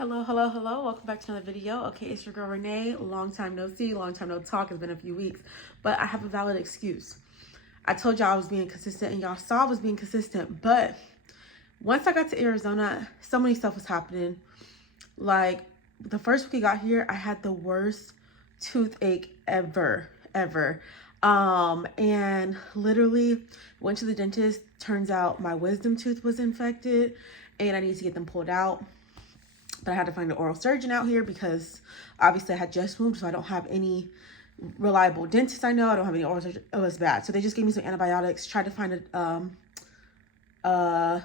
Hello, hello, hello. Welcome back to another video. Okay, it's your girl Renee. Long time no see, long time no talk. It's been a few weeks, but I have a valid excuse. I told y'all I was being consistent and y'all saw I was being consistent, but once I got to Arizona, so many stuff was happening. Like the first week I got here, I had the worst toothache ever. And literally went to the dentist. Turns out my wisdom tooth was infected and I need to get them pulled out. But I had to find an oral surgeon out here because obviously I had just moved, so I don't have any reliable dentist. I don't have any oral surgeon. It was bad. So they just gave me some antibiotics, tried to find a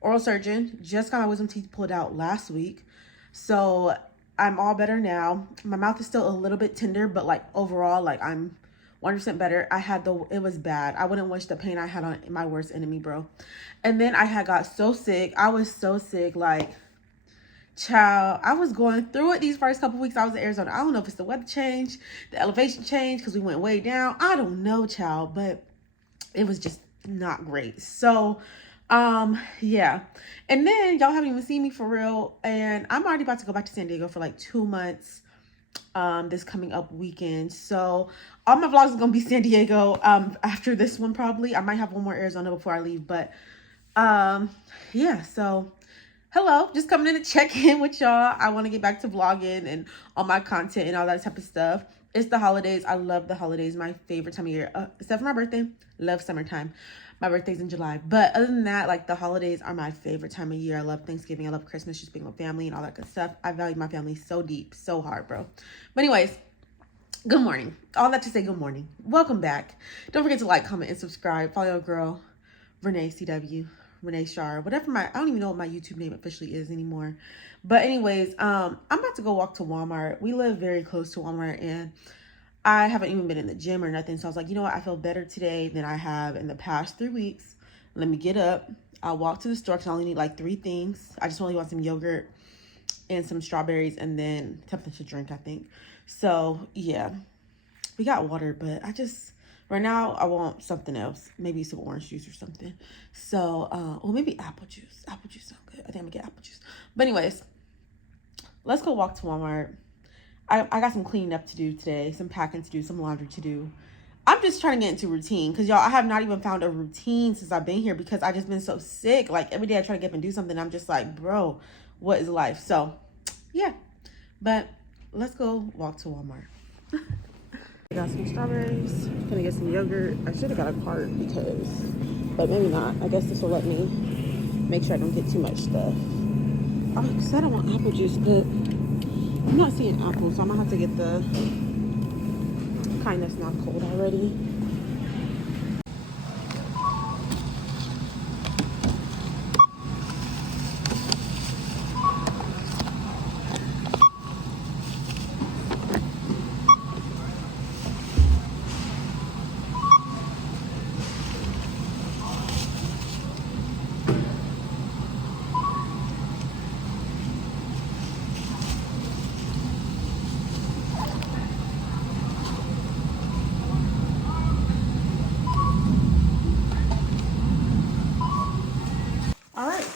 oral surgeon. Just got my wisdom teeth pulled out last week. So I'm all better now. My mouth is still a little bit tender, but like overall, like I'm 100% better. It was bad. I wouldn't wish the pain I had on my worst enemy, bro. And then I got so sick. I was so sick, like, child, I was going through it these first couple weeks I was in Arizona. I don't know if it's the weather change, the elevation change, because we went way down. I don't know, child, but it was just not great. So, yeah. And then y'all haven't even seen me for real. And I'm already about to go back to San Diego for like 2 months this coming up weekend. So all my vlogs are going to be San Diego after this one probably. I might have one more Arizona before I leave. But yeah, so hello, just coming in to check in with y'all. I want to get back to vlogging and all my content and all that type of stuff. It's the holidays. I love the holidays. My favorite time of year, except for my birthday. Love summertime. My birthday's in July. But other than that, like the holidays are my favorite time of year. I love Thanksgiving. I love Christmas, just being with family and all that good stuff. I value my family so deep, so hard, bro. But anyways, good morning. All that to say good morning. Welcome back. Don't forget to like, comment, and subscribe. Follow your girl, Renee CW. Renee Shar, whatever I don't even know what my YouTube name officially is anymore. But anyways, I'm about to go walk to Walmart. We live very close to Walmart and I haven't even been in the gym or nothing. So I was like, you know what? I feel better today than I have in the past 3 weeks. Let me get up. I'll walk to the store because I only need like 3 things. I just only want some yogurt and some strawberries and then something to drink, I think. So yeah, we got water, but right now, I want something else. Maybe some orange juice or something. So, or maybe apple juice. Apple juice sounds good. I think I'm gonna get apple juice. But anyways, let's go walk to Walmart. I got some cleaning up to do today, some packing to do, some laundry to do. I'm just trying to get into routine because y'all, I have not even found a routine since I've been here because I just been so sick. Like every day I try to get up and do something. I'm just like, bro, what is life? So, yeah. But let's go walk to Walmart. I got some strawberries. Gonna get some yogurt. I should have got a cart but maybe not. I guess this will let me make sure I don't get too much stuff. I said I want apple juice, but I'm not seeing apples, so I'm gonna have to get the kind that's not cold already.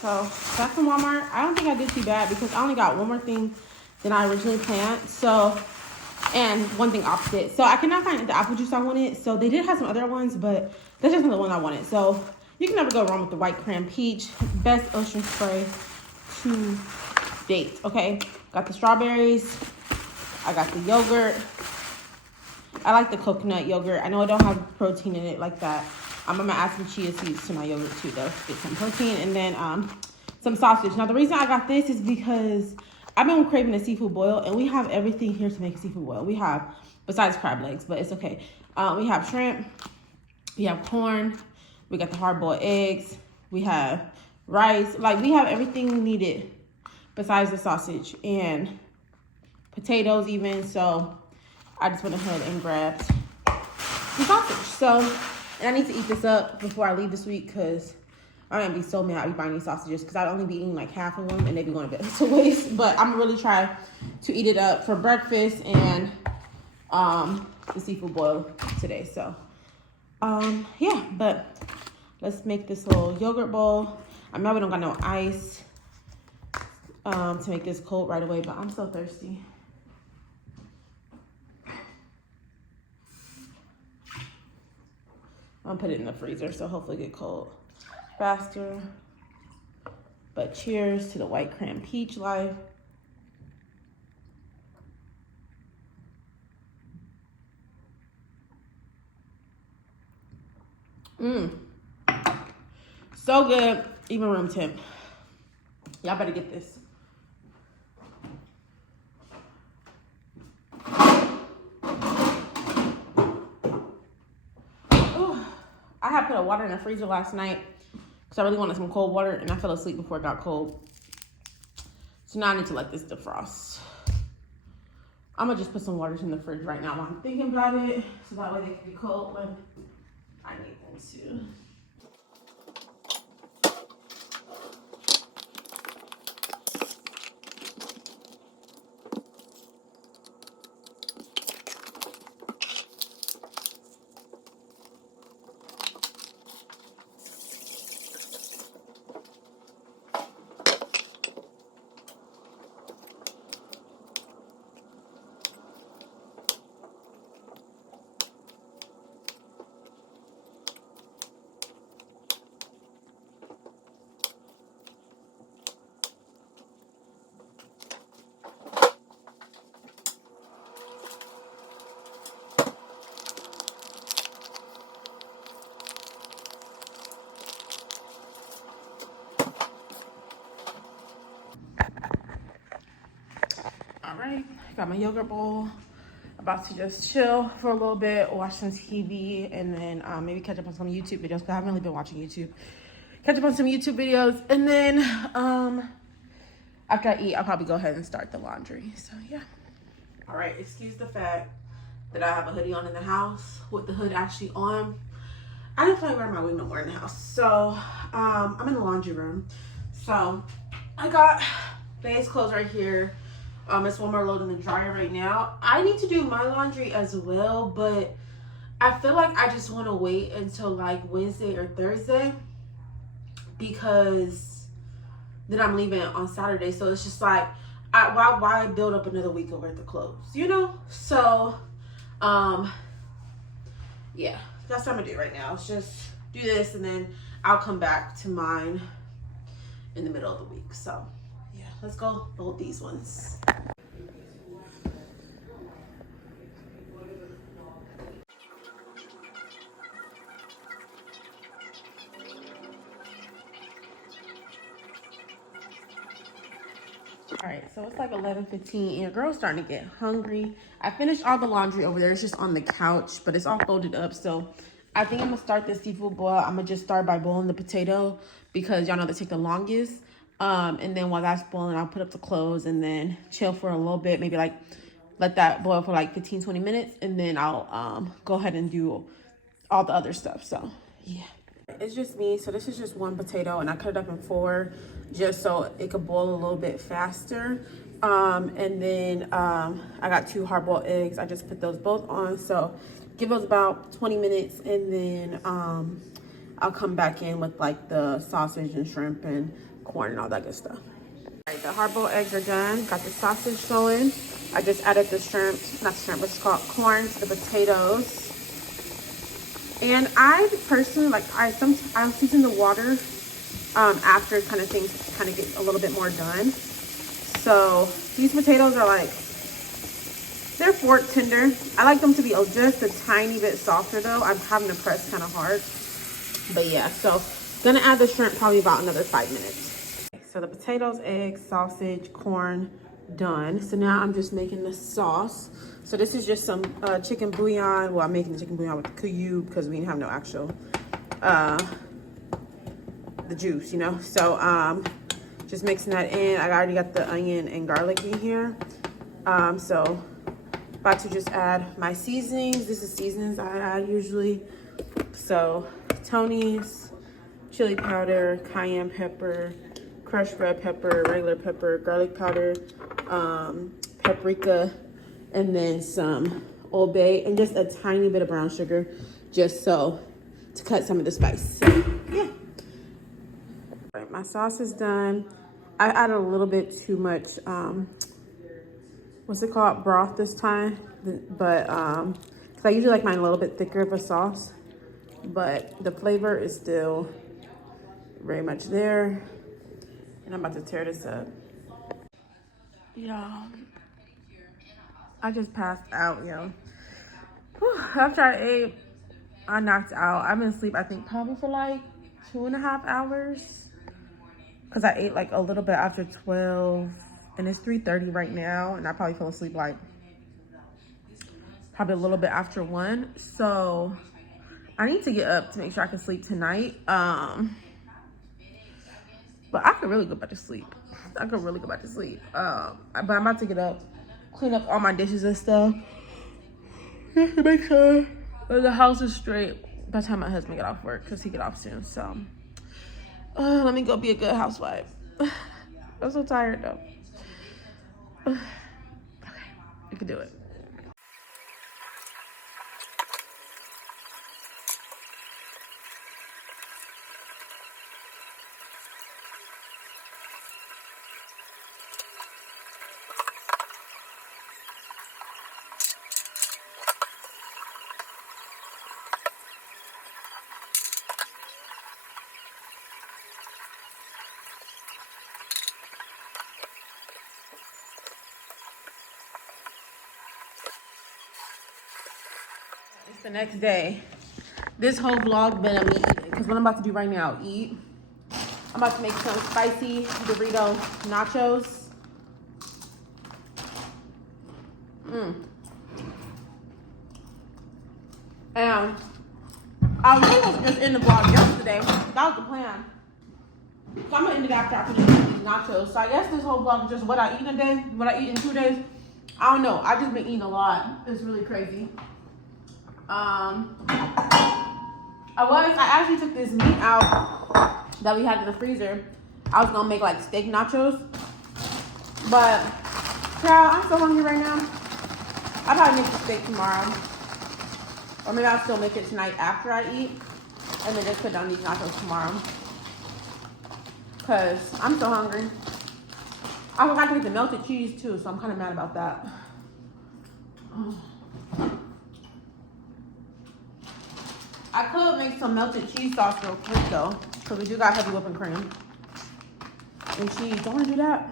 So back from Walmart. I don't think I did too bad because I only got one more thing than I originally planned. So, and one thing opposite. So I cannot find the apple juice I wanted. So they did have some other ones, but that's just not the one I wanted. So you can never go wrong with the white cran peach. Best ocean spray to date. Okay, got the strawberries. I got the yogurt. I like the coconut yogurt. I know I don't have protein in it like that. I'm gonna add some chia seeds to my yogurt too, though, to get some protein, and then some sausage. Now, the reason I got this is because I've been craving a seafood boil, and we have everything here to make a seafood boil. We have, besides crab legs, but it's okay. We have shrimp, we have corn, we got the hard-boiled eggs, we have rice. Like, we have everything needed besides the sausage and potatoes even. So I just went ahead and grabbed some sausage. So, and I need to eat this up before I leave this week because I'm going to be so mad I'll be buying these sausages because I'd only be eating like half of them and they'd be going to waste. But I'm going to really try to eat it up for breakfast and the seafood boil today. So, yeah, but let's make this little yogurt bowl. I know we don't got no ice. to make this cold right away, but I'm so thirsty. I'll put it in the freezer, so hopefully get cold faster. But cheers to the white cran peach life. So good, even room temp. Y'all better get this. Ooh, I had put a water in the freezer last night because I really wanted some cold water, and I fell asleep before it got cold. So now I need to let this defrost. I'm gonna just put some waters in the fridge right now while I'm thinking about it, so that way they can be cold when I need them to. All right, got my yogurt bowl. About to just chill for a little bit, watch some TV, and then maybe catch up on some YouTube videos, because I haven't really been watching YouTube. Catch up on some YouTube videos, and then after I eat, I'll probably go ahead and start the laundry. So yeah. All right, excuse the fact that I have a hoodie on in the house with the hood actually on. I didn't feel like wearing my wig no more in the house. So I'm in the laundry room. So I got Bae's clothes right here. It's one more load in the dryer right now. I need to do my laundry as well, but I feel like I just want to wait until like Wednesday or Thursday, because then I'm leaving on Saturday. So it's just like, why build up another week of worth of clothes, you know? So yeah, that's what I'm gonna do right now. It's just do this, and then I'll come back to mine in the middle of the week. So yeah, let's go fold these ones. All right, so it's like 11:15, and your girl's starting to get hungry. I finished all the laundry over there. It's just on the couch, but it's all folded up. So I think I'm gonna start the seafood boil. I'm gonna just start by boiling the potato, because y'all know they take the longest. And then while that's boiling, I'll put up the clothes and then chill for a little bit, maybe like let that boil for like 15-20 minutes, and then I'll go ahead and do all the other stuff. So yeah, it's just me. So this is just one potato, and I cut it up in 4 just so it could boil a little bit faster. And then I got 2 hard-boiled eggs. I just put those both on, so give those about 20 minutes, and then I'll come back in with like the sausage and shrimp and corn and all that good stuff. All right, the hard-boiled eggs are done. Got the sausage going. I just added the shrimp, not shrimp, what's called corn, to the potatoes. And I personally, like, I'll season the water after things kind of get a little bit more done. So these potatoes are like, they're fork tender. I like them to be just a tiny bit softer though. I'm having to press kind of hard. But yeah, so gonna add the shrimp probably about another 5 minutes. So the potatoes, eggs, sausage, corn, done. So now I'm just making the sauce. So this is just some chicken bouillon. Well, I'm making the chicken bouillon with the cube because we didn't have no actual the juice, you know. So just mixing that in. I already got the onion and garlic in here. So about to just add my seasonings. This is seasonings I add usually. So Tony's, chili powder, cayenne pepper, crushed red pepper, regular pepper, garlic powder, paprika, and then some Old Bay, and just a tiny bit of brown sugar, just so to cut some of the spice. So, yeah. All right, my sauce is done. I added a little bit too much, what's it called, broth this time. But, because I usually like mine a little bit thicker of a sauce. But the flavor is still very much there. And I'm about to tear this up. Y'all, I just passed out, yo. After I ate, I knocked out. I've been asleep, I think, probably for like 2.5 hours. Because I ate like a little bit after 12. And it's 3:30 right now. And I probably fell asleep like probably a little bit after 1. So I need to get up to make sure I can sleep tonight. But I could really go back to sleep. But I'm about to get up, clean up all my dishes and stuff. Just to make sure that the house is straight by the time my husband get off work, because he get off soon. So let me go be a good housewife. I'm so tired though. Okay, I can do it. It's the next day. This whole vlog been of me eating, because what I'm about to do right now, eat. I'm about to make some spicy Dorito nachos. And I was supposed to just end the vlog yesterday. That was the plan. So I'm gonna end it after I finish eating these nachos. So I guess this whole vlog is just what I eat in a day, what I eat in 2 days. I don't know. I just been eating a lot. It's really crazy. I actually took this meat out that we had in the freezer. I was gonna make like steak nachos, but child, I'm so hungry right now. I'll probably make the steak tomorrow, or maybe I'll still make it tonight after I eat, and then just put down these nachos tomorrow. Cause I'm so hungry. I forgot to get the melted cheese too, so I'm kind of mad about that. I could make some melted cheese sauce real quick though, because we do got heavy whipping cream and cheese. Don't want to do that?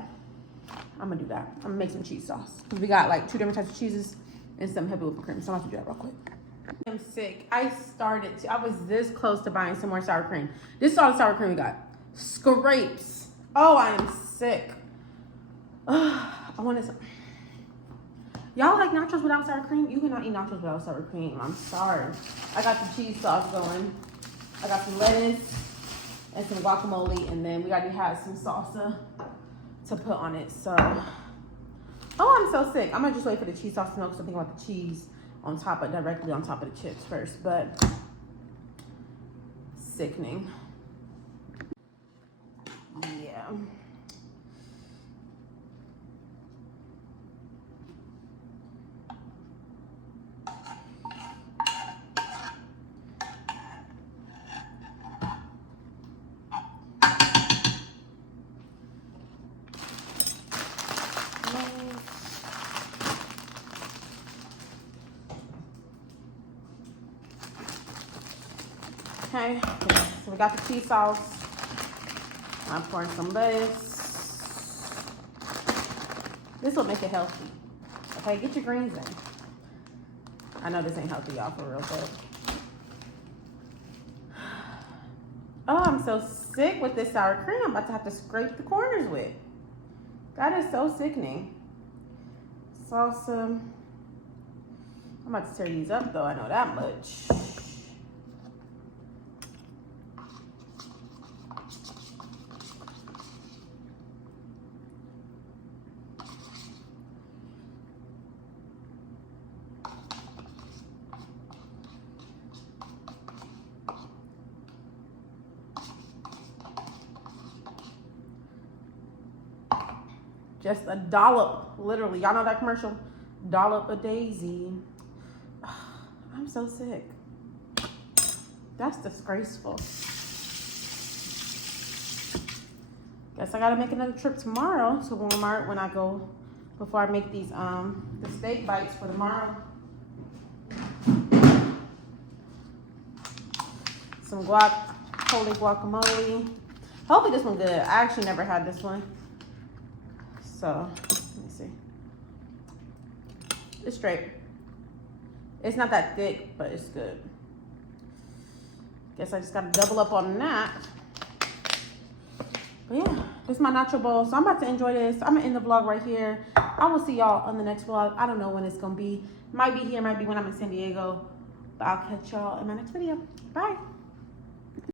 I'm gonna do that. I'm gonna make some cheese sauce because we got like 2 different types of cheeses and some heavy whipping cream. So I'm gonna do that real quick. I'm sick. I was this close to buying some more sour cream. This is all the sour cream we got. Scrapes. Oh, I am sick. I wanted some. Y'all like nachos without sour cream? You cannot eat nachos without sour cream. I'm sorry. I got the cheese sauce going. I got some lettuce and some guacamole, and then we gotta have some salsa to put on it. So, oh, I'm so sick. I'm gonna just wait for the cheese sauce to melt, because I think about the cheese on top of, directly on top of the chips first. But sickening. Yeah. Okay, so we got the cheese sauce. I'm pouring some lettuce. This will make it healthy. Okay, get your greens in. I know this ain't healthy, y'all, for real, but. Oh, I'm so sick with this sour cream. I'm about to have to scrape the corners with. That is so sickening. Salsa. I'm about to tear these up, though. I know that much. Just a dollop, literally. Y'all know that commercial? Dollop a daisy. I'm so sick. That's disgraceful. Guess I gotta make another trip tomorrow to Walmart when I go, before I make these the steak bites for tomorrow. Some holy guacamole. Hopefully this one's good. I actually never had this one. So, let me see. It's straight. It's not that thick, but it's good. Guess I just gotta double up on that. But yeah, this is my nacho bowl. So I'm about to enjoy this. I'm gonna end the vlog right here. I will see y'all on the next vlog. I don't know when it's gonna be. Might be here, might be when I'm in San Diego. But I'll catch y'all in my next video. Bye.